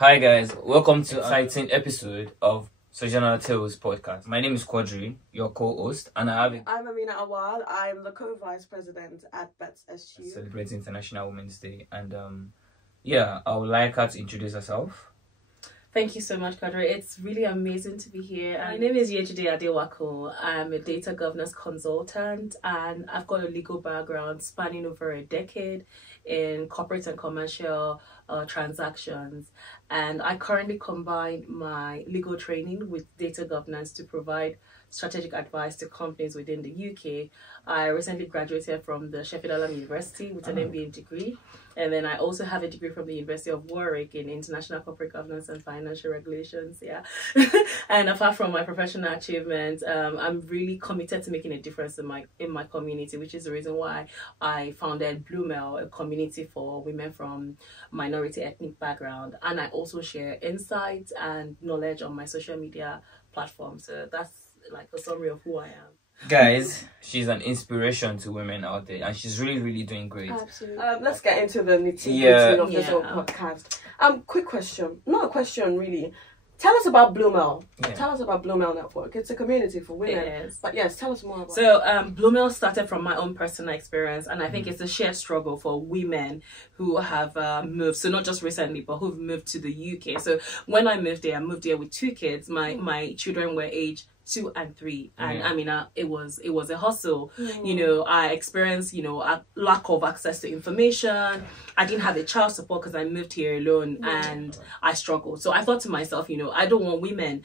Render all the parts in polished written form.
Hi guys, welcome to an exciting episode of Sojourner Tales podcast. My name is Quadri, your co-host, and I'm Mina Awal. I'm the Co-Vice President at BETS SU. Celebrating International Women's Day, and I would like her to introduce herself. Thank you so much, Quadri. It's really amazing to be here. My name is Yejide Adewakun. I'm a data governance consultant, and I've got a legal background spanning over a decade in corporate and commercial transactions, and I currently combine my legal training with data governance to provide strategic advice to companies within the UK. I recently graduated from the Sheffield Hallam University with an MBA degree, and then I also have a degree from the University of Warwick in International Corporate Governance and Financial Regulations. And apart from my professional achievements, I'm really committed to making a difference in my community, which is the reason why I founded Bluemel, a community for women from minority ethnic background, and I also share insights and knowledge on my social media platform. So that's like a summary of who I am. Guys, she's an inspiration to women out there, and she's really doing great. Absolutely. Let's get into the nitty-gritty of this whole podcast. Quick question. Not a question, really. Tell us about Bluemel. Tell us about Bluemel Network. It's a community for women. Yes. But yes, tell us more about it. So Bluemel started from my own personal experience, and I think it's a shared struggle for women who have moved. So not just recently, but who've moved to the UK. So when I moved here with 2 kids. My children were aged 2 and 3, and I mean it was a hustle. I experienced a lack of access to information. I didn't have a child support because I moved here alone, and I struggled. So I thought to myself, I don't want women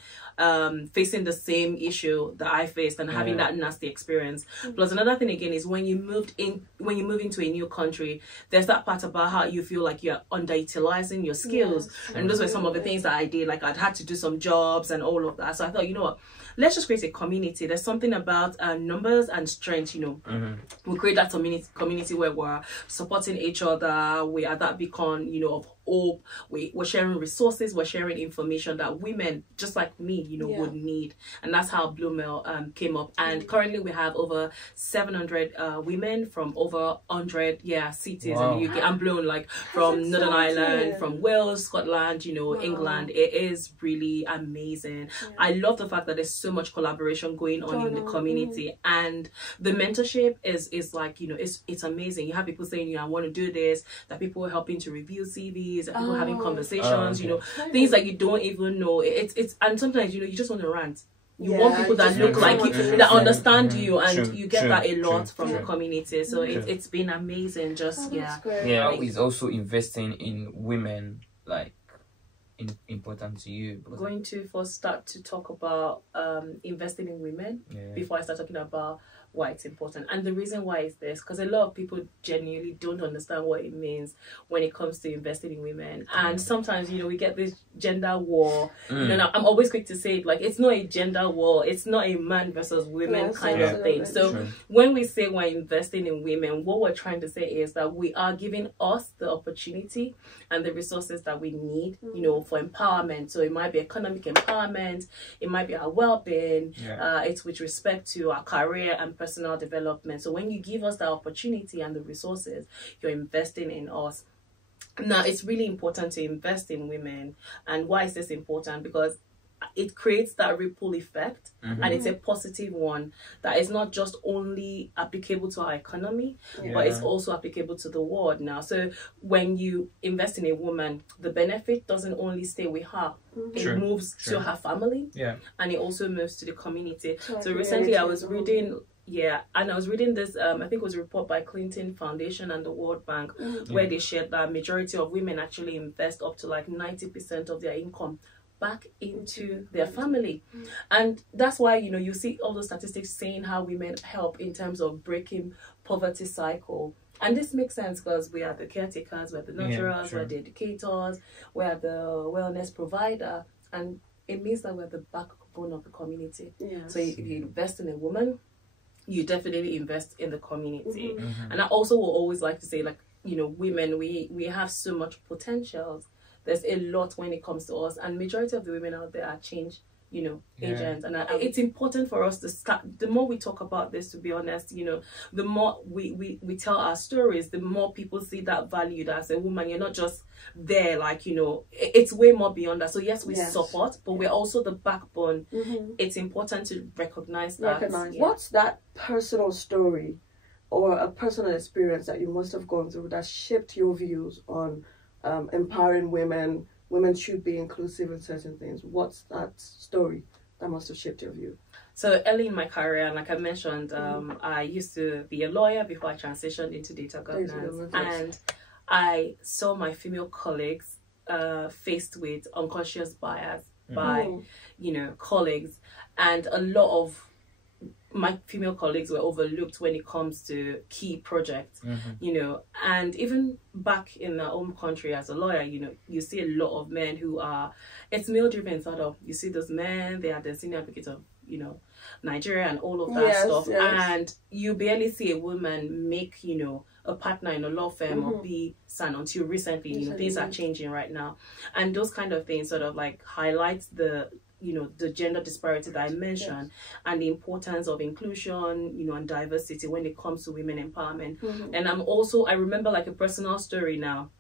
facing the same issue that I faced and having that nasty experience. Plus another thing again is when you move into a new country, there's that part about how you feel like you're underutilizing your skills. And those were some of the things that I did. Like I'd had to do some jobs and all of that. So I thought, what, let's just create a community. There's something about numbers and strength. We create that community where we're supporting each other. We are that beacon, of hope. We're sharing resources. We're sharing information that women just like me, would need. And that's how Bluemel came up. And currently we have over 700 women from over 100 cities in the UK. I'm blown, like from Northern Ireland, from Wales, Scotland, England. It is really amazing. I love the fact that there's so much collaboration going on in the community, and the mentorship is like, it's amazing. You have people saying, I want to do this, that people are helping to review CVs, that people are having conversations, things that you don't even know. It's and sometimes, you just want to rant. You want people that look like you, that understand you, and you get that a lot from the community. So it's been amazing. Just He's also investing in women, like important to you. Going to first start to talk about investing in women before I start talking about why it's important. And the reason why is this, because a lot of people genuinely don't understand what it means when it comes to investing in women. And sometimes, we get this gender war. Now, I'm always quick to say it, like, it's not a gender war. It's not a man versus women kind of thing. So when we say we're investing in women, what we're trying to say is that we are giving us the opportunity and the resources that we need, for empowerment. So it might be economic empowerment. It might be our well-being. It's with respect to our career and personal development. So when you give us the opportunity and the resources, you're investing in us. Now, it's really important to invest in women. And why is this important? Because it creates that ripple effect, and it's a positive one that is not just only applicable to our economy, but it's also applicable to the world now. So when you invest in a woman, the benefit doesn't only stay with her. It moves to her family, and it also moves to the community. So recently I was reading and I was reading this, I think it was a report by Clinton Foundation and the World Bank, where they shared that majority of women actually invest up to like 90% of their income back into their family. And that's why, you see all those statistics saying how women help in terms of breaking poverty cycle. And this makes sense because we are the caretakers, we're the nurturers, we're the educators, we're the wellness provider, and it means that we're the backbone of the community. So if you invest in a woman, you definitely invest in the community. And I also will always like to say, like, women, we have so much potential. There's a lot when it comes to us, and majority of the women out there are change agents. And it's important for us to start, the more we talk about this, to be honest, the more we tell our stories, the more people see that value that as a woman, you're not just there, it's way more beyond that. So yes, we support, but we're also the backbone. It's important to recognize that. What's that personal story or a personal experience that you must have gone through that shaped your views on empowering women? Women should be inclusive in certain things. What's that story that must have shaped your view? So early in my career, like I mentioned, I used to be a lawyer before I transitioned into data governance. And I saw my female colleagues faced with unconscious bias by, colleagues. And a lot of my female colleagues were overlooked when it comes to key projects, and even back in our own country as a lawyer, you see a lot of men who are, it's male driven sort of, you see those men, they are the senior advocates of, Nigeria and all of that stuff. And you barely see a woman make, a partner in a law firm or be son until recently, things are changing right now. And those kind of things sort of like highlights the gender disparity that I mentioned and the importance of inclusion, and diversity when it comes to women empowerment. And I remember like a personal story now.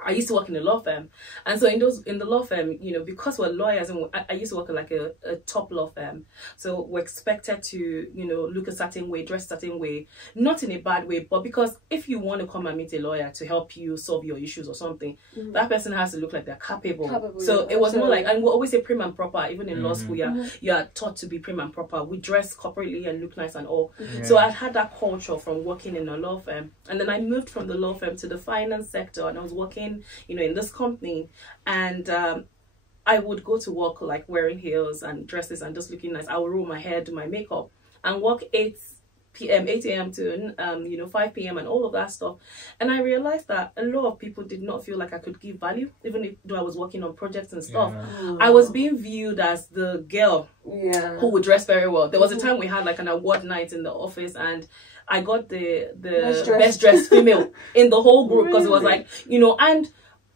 I used to work in a law firm, and so in the law firm, because we're lawyers, and I used to work at like a top law firm, so we're expected to look a certain way, dress a certain way, not in a bad way, but because if you want to come and meet a lawyer to help you solve your issues or something, that person has to look like they're capable. So it was more like, and we always say prim and proper, even in law school, you are taught to be prim and proper. We dress corporately and look nice and all. So I had that culture from working in a law firm, and then I moved from the law firm to the finance sector, and I was working in this company, and I would go to work like wearing heels and dresses and just looking nice. I would roll my hair, do my makeup, and work 8 a.m. to 5 p.m. and all of that stuff. And I realized that a lot of people did not feel like I could give value, even though I was working on projects and stuff. I was being viewed as the girl who would dress very well. There was a time we had like an award night in the office, and I got the best dressed female in the whole group, because it was like, and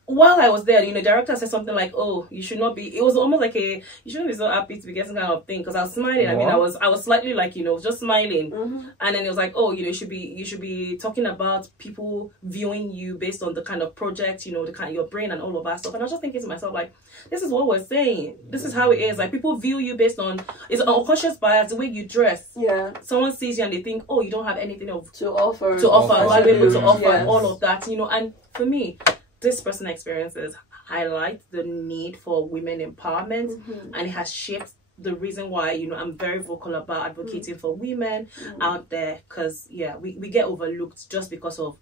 while I was there, director said something like, "Oh, you should not be." It was almost like you shouldn't be so happy to be getting kind of thing, because I was smiling. I mean, I was slightly like, just smiling, and then it was like, "Oh, you should be talking about people viewing you based on the kind of project, the kind of your brain and all of that stuff." And I was just thinking to myself, like, this is what we're saying. This is how it is. Like, people view you based on, it's unconscious bias, the way you dress. Someone sees you and they think, "Oh, you don't have anything to offer, valuable to offer," and all of that, And for me, this personal experiences highlight the need for women empowerment, and it has shaped the reason why I'm very vocal about advocating for women out there, because we get overlooked just because of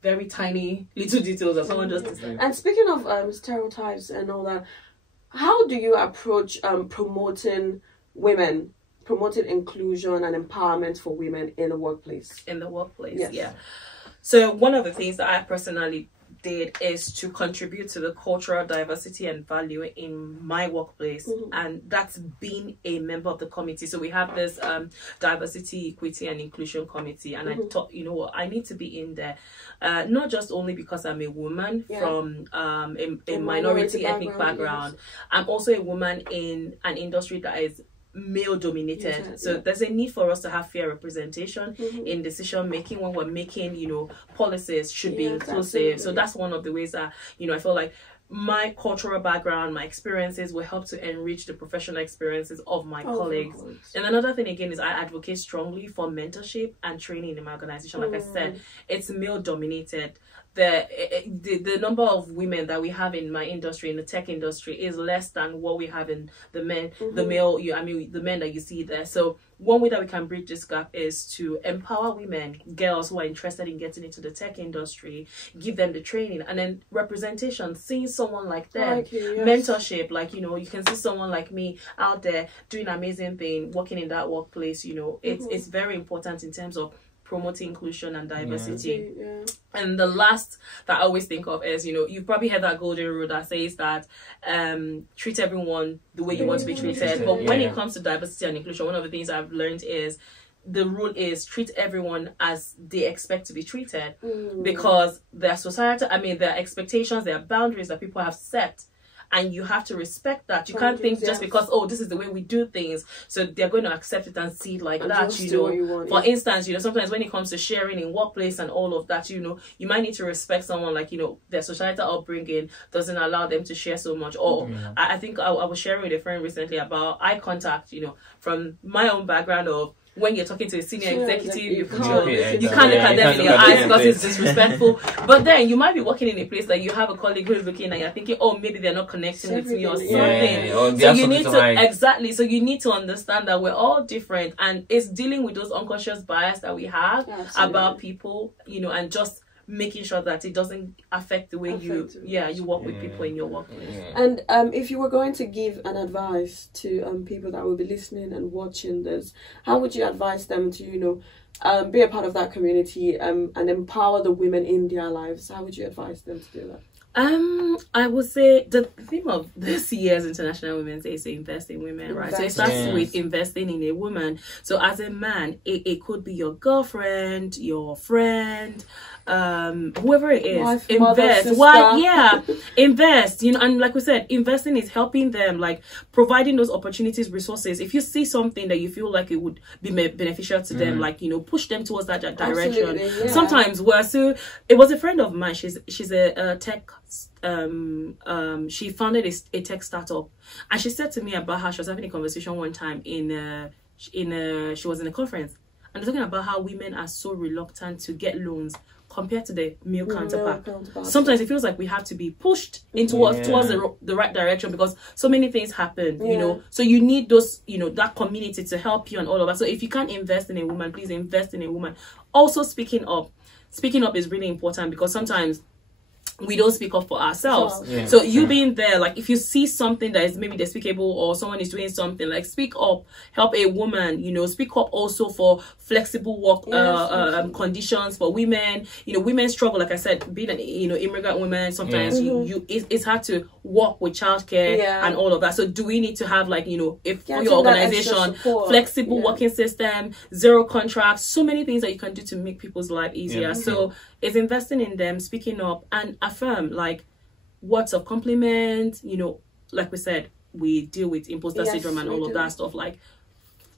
very tiny little details that someone just decided. And speaking of stereotypes and all that, how do you approach promoting inclusion and empowerment for women in the workplace? Yes. So one of the things that I personally did is to contribute to the cultural diversity and value in my workplace, and that's being a member of the committee. So we have this diversity, equity and inclusion committee, and I thought, I need to be in there, not just only because I'm a woman from a minority ethnic background. I'm also a woman in an industry that is male dominated, so there's a need for us to have fair representation in decision making when we're making policies should be inclusive. Absolutely. So that's one of the ways that I feel like my cultural background, my experiences will help to enrich the professional experiences of my colleagues. And another thing again is I advocate strongly for mentorship and training in my organization. Like I said, it's male dominated. The number of women that we have in my industry, in the tech industry, is less than what we have in the men, the men that you see there. So one way that we can bridge this gap is to empower women, girls who are interested in getting into the tech industry, give them the training, and then representation, seeing someone like them, mentorship, like, you can see someone like me out there doing amazing thing, working in that workplace, it's very important in terms of promoting inclusion and diversity. And the last that I always think of is, you probably heard that golden rule that says that treat everyone the way you want to be treated. But when it comes to diversity and inclusion, one of the things I've learned is the rule is treat everyone as they expect to be treated, because their society, their expectations, their boundaries that people have set and you have to respect that. You can't think just because, oh, this is the way we do things, so they're going to accept it and see it like and that, you know. For instance, you know, sometimes when it comes to sharing in workplace and all of that, you know, you might need to respect someone, like, you know, their societal upbringing doesn't allow them to share so much. Or I think I was sharing with a friend recently about eye contact, you know, from my own background of, when you're talking to a senior executive, you can't look at them in your eyes because it's disrespectful. But then you might be working in a place that you have a colleague who's looking and you're thinking, oh, maybe they're not connecting with me or something. So you need to So you need to understand that we're all different, and it's dealing with those unconscious bias that we have about people, you know, and just making sure that it doesn't affect the way you work with people in your workplace. And if you were going to give an advice to people that will be listening and watching this, how would you advise them to, you know, be a part of that community and empower the women in their lives? How would you advise them to do that? I would say the theme of this year's International Women's Day is to invest in women, right? So it starts with investing in a woman. So as a man, it could be your girlfriend, your friend, whoever it is. Wife, invest. Invest. You know, and like we said, investing is helping them, like providing those opportunities, resources. If you see something that you feel like it would be beneficial to them, like, you know, push them towards that direction. Sometimes it was a friend of mine. She's a tech. She founded a tech startup, and she said to me about how she was having a conversation one time she was in a conference, and they're talking about how women are so reluctant to get loans compared to the male counterpart. Sometimes it feels like we have to be pushed towards the right direction because so many things happen, you know. So you need those, you know, that community to help you and all of that. So if you can't invest in a woman, please invest in a woman. Also, speaking up is really important because sometimes we don't speak up for ourselves. So you being there, like if you see something that is maybe despicable or someone is doing something, like speak up, help a woman, you know, speak up also for flexible work conditions for women. You know, women struggle, like I said, being an, you know, immigrant women, sometimes it's hard to work with childcare and all of that. So do we need to have, like, you know, if for your organization, flexible working system, zero contracts, so many things that you can do to make people's life easier. So it's investing in them, speaking up, and affirm, like, words of compliment. You know, like we said, we deal with imposter syndrome and all of that stuff. Like,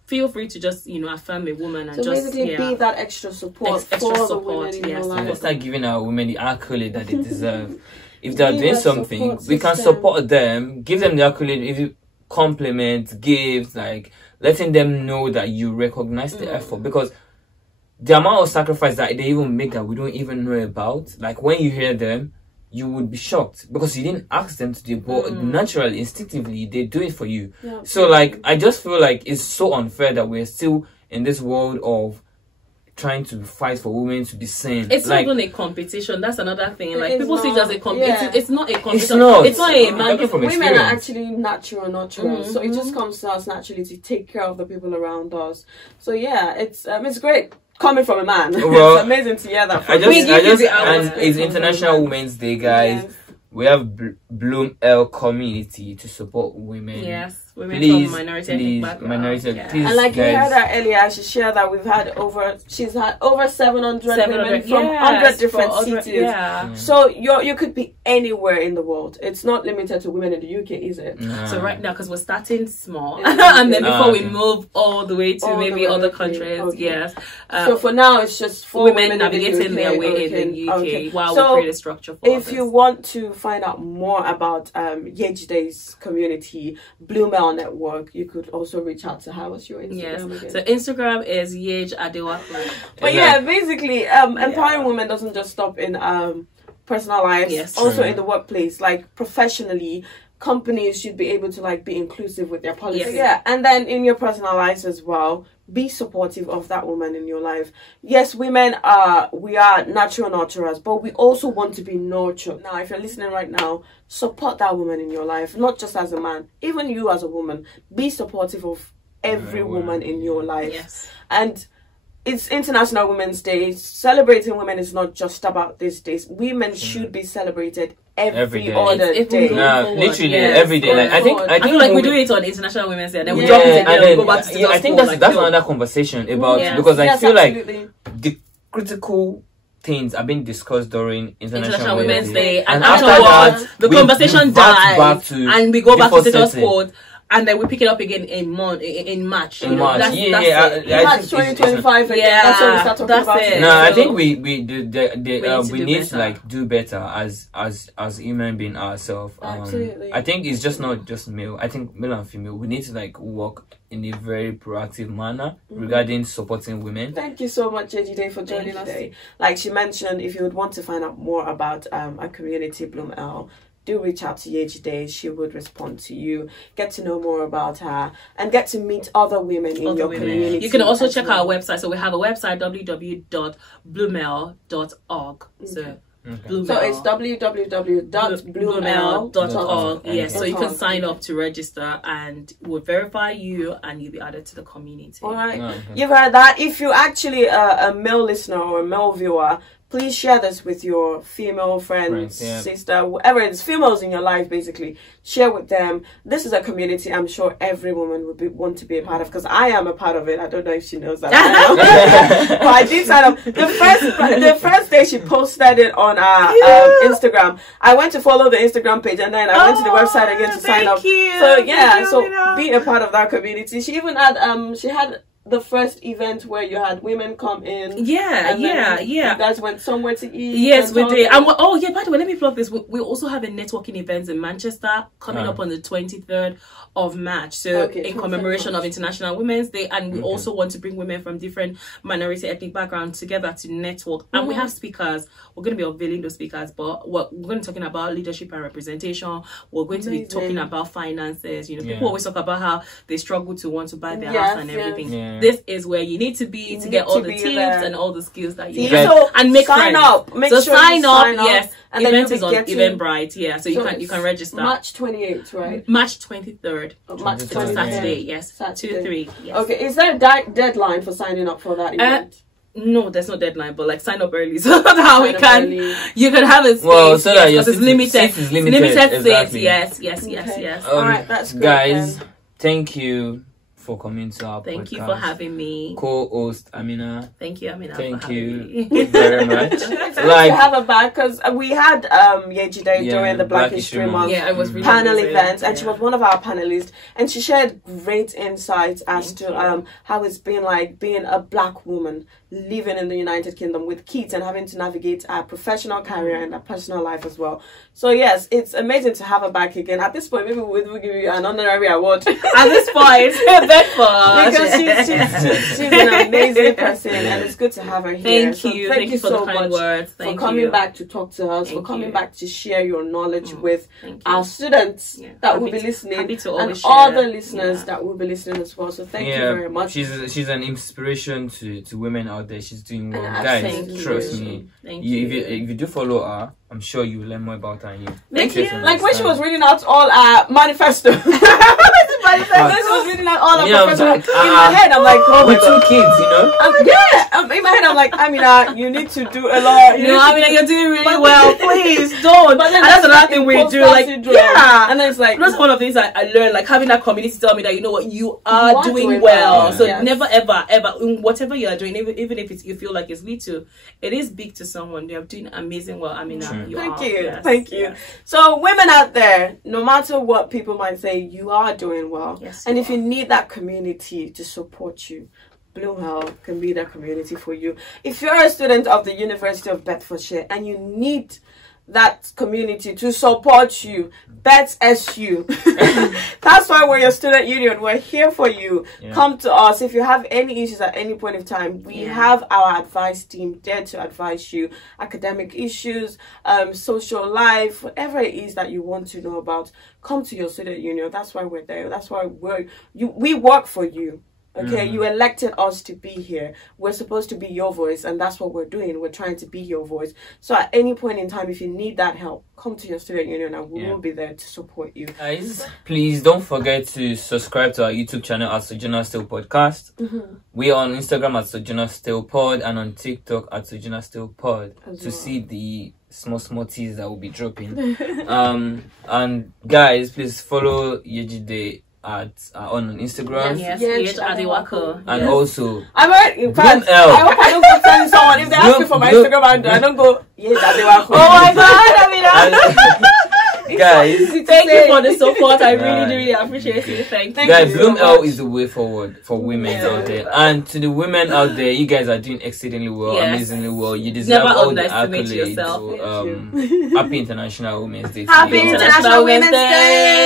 feel free to just, you know, affirm a woman and so just basically be that extra support for the women in your life. Let's start giving our women the accolade that they deserve. If they are doing something, we can support them, give them the accolade. If you compliment, give, like, letting them know that you recognize the effort, because the amount of sacrifice that they even make that we don't even know about, like when you hear them, you would be shocked because you didn't ask them to do it, but naturally, instinctively, they do it for you. So, like, I just feel like it's so unfair that we're still in this world of trying to fight for women to be seen. It's like, not even a competition. That's another thing. Like, people see it as a competition. It's not a competition. It's not a man. Women are actually natural. So it just comes to us naturally to take care of the people around us. So yeah, it's great coming from a man. Well, it's amazing to hear that. And it's International Women's Day, guys. We have Bloom L community to support women. Yes, women from minority background. And like you heard that earlier, she shared that she's had over 700 women from 100 different cities. So you could be anywhere in the world. It's not limited to women in the UK, is it? So right now, because we're starting small, and then before we move all the way to maybe other countries, so for now, it's just for women navigating their way in the UK while we create a structure for if you want to find out more about Yejide's community, Bloom L Network, you could also reach out to her. What's your Instagram again? So Instagram is Yejide Adewakun. But basically, empowering women doesn't just stop in personal lives, also in the workplace, like professionally. Companies should be able to, like, be inclusive with their policies. And then in your personal lives as well, be supportive of that woman in your life. Yes, women we are natural nurturers, but we also want to be nurtured. Now, if you're listening right now, support that woman in your life, not just as a man, even you as a woman. Be supportive of every woman in your life. And it's International Women's Day. Celebrating women is not just about these days. Women should be celebrated every day. Literally every day. Like, I think like we do it on International Women's Day, and then we drop it and then go back to I think that's another conversation about because I feel like the critical things are being discussed during International Women's Day, and after afterwards that, the conversation dies, and we go back to status quo. And then we pick it up again in March. March, March 2025. Yeah, that's what we start talking about. it. No, So I think we need to better. like do better as human being ourselves. Absolutely. I think it's just not just male. I think male and female, we need to like work in a very proactive manner regarding supporting women. Thank you so much, Yejide, for joining us today. Like she mentioned, if you would want to find out more about our community, Bloom L, do reach out to Yejide. She would respond to you, get to know more about her, and get to meet other women in your community. You can also check our website. So we have a website, www.bloomel.org. So it's www.bloomel.org. Yes, so you can sign up to register, and we'll verify you, and you'll be added to the community. All right, you've heard that. If you actually a male listener or a male viewer, please share this with your female friends, sister, whoever it is, females in your life, basically. Share with them. This is a community I'm sure every woman would want to be a part of, because I am a part of it. I don't know if she knows that. But I did sign up. The first day she posted it on our Instagram, I went to follow the Instagram page, and then I went to the website again to sign up. So yeah, so being a part of that community. She even had she had the first event where you had women come in. Yeah. You guys went somewhere to eat. Yes, we did. And by the way, let me plug this. We also have a networking event in Manchester coming up on the 23rd of March. So in commemoration of International Women's Day, and we also want to bring women from different minority ethnic backgrounds together to network. And we have speakers. We're going to be unveiling those speakers, but we're going to be talking about leadership and representation. We're going to be talking about finances. People always talk about how they struggle to want to buy their house and everything. Yeah. This is where you need to be to get all the tips and all the skills that you get. So, and make sign friends. up. Make so sure sign up. Yes, and event is on Eventbrite. Yeah, so you can register. March 28th, right? March 23rd. March 23rd. Saturday. Yes, Saturday. 2-3. Yes. Okay, is there a deadline for signing up for that event? No, there's no deadline, but like sign up early so that how you can have a space. Well, so that because it's limited. Limited Exactly. Yes. All right, that's great. Guys, thank you for coming to our podcast. Thank you for having me. Co-host Amina. Thank you, Amina. Thank you me. very much. It's good to have her back, because we had Yejide during the Black History Month it was really panel amazing. event, and she was one of our panelists, and she shared great insights as to how it's been like being a black woman living in the United Kingdom with kids and having to navigate our professional career and our personal life as well. So yes, it's amazing to have her back again. At this point, maybe we'll give you an honorary award. At this point, because she's an amazing person, and it's good to have her here. Thank you so for the kind much words. for coming back to talk to us, for coming back to share your knowledge with our students that will be listening, and all the listeners that will be listening as well. So thank you very much. She's an inspiration to women out there. She's doing well, guys. Trust me. Thank you. If you do follow her, I'm sure you will learn more about her. Thank you. Like when she was reading out all our manifesto. When she was reading out all our professional. In my head, I'm like, with 2 kids, in my head, I'm like, Amina, you need to do a lot. Amina, you're doing really well. Please don't. But then that's another thing we do. Like, and then it's like, that's one of the things I learned. Like having that community tell me that you know what, you are doing well. So never ever in whatever you are doing, even if you feel like it's little, it is big to someone. You are doing amazing well. Amina. Thank you. So women out there, no matter what people might say, you are doing well. Yes, and if you need that community to support you, Bloom L can be that community for you. If you're a student of the University of Bedfordshire and you need that community to support you, that's SU. That's why we're your student union. We're here for you. Come to us if you have any issues at any point in time. We have our advice team there to advise you. Academic issues, social life, whatever it is that you want to know about, come to your student union. That's why we're there. That's why we work for you. Okay, you elected us to be here. We're supposed to be your voice, and that's what we're doing. We're trying to be your voice. So at any point in time, if you need that help, come to your student union and we will be there to support you. Guys, please don't forget to subscribe to our YouTube channel at Sojourner Still Podcast. We are on Instagram at Sojourner Still Pod and on TikTok at Sojourner Still Pod to see the small teas that will be dropping. And guys, please follow Yejide on Instagram. Yes, Yejide Adewakun. And also in fact, Bloom L. I hope I don't go tell someone if they ask me for my Instagram handle, I don't go, Yejide Adewakun. Oh my god, I mean, guys, thank you for the support. I really appreciate it. Thank you. Guys, Bloom L is the way forward for women out there. And to the women out there, you guys are doing exceedingly well, amazingly well. You deserve all the accolades. So, happy International Women's Day. Happy International Women's Day.